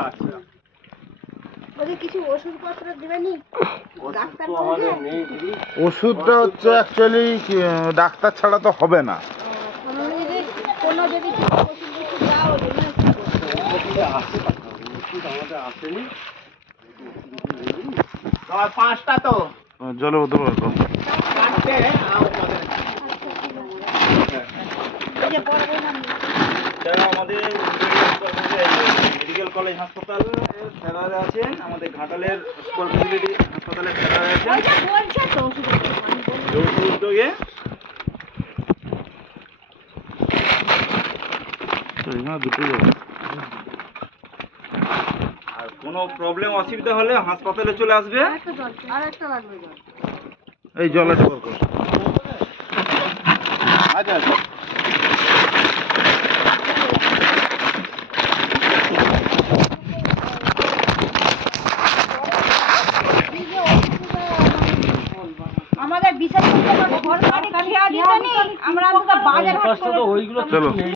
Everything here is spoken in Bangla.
আচ্ছা ওদের কিছু ওষুধপত্র দেবেনি? ডাক্তার ওষুধটা হচ্ছে অ্যাকচুয়ালি ডাক্তার ছাড়া তো হবে না। কোনো যদি ওষুধ কিছু দাও ওষুধ আমাদের আসেনি। তোমার 5টা তো জলে হতে পারবো। 4টে আমাদের মেডিকেল কলেজ হাসপাতাল ফেরারে আছেন, আমাদের ঘাটালের স্কুল ফেসিলিটি হাসপাতালে ফেরারে আছেন। যৌথ উদ্যোগে দুটো যাবে। আর কোনো প্রবলেম অসুবিধা হলে হাসপাতালে চলে আসবে। আর একটা লাগবে জল। এই জলটা বর কর। আচ্ছা আচ্ছা আমাদের বিশেষ করে ঘর বাড়ি খেয়া দিতে নেই, আমরা বাজার হাট করে চলো।